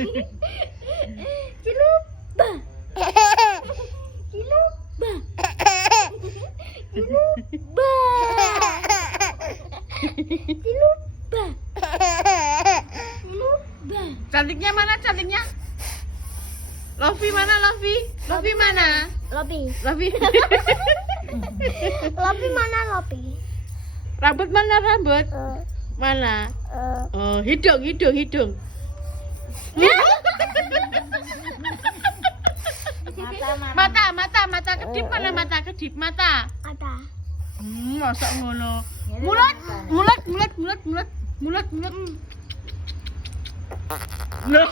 Ciluba. Ciluba. Ciluba. Ciluba. Ciluba. Cantiknya mana cantiknya? Lofi mana Lofi? Lofi mana? Lopi. Lofi. Lopi mana Lopi? Rambut mana rambut? Mana? Oh, hidung. Mata kedip mana mata kedip mata. Ada. Masa ngono. Mulut. Loh.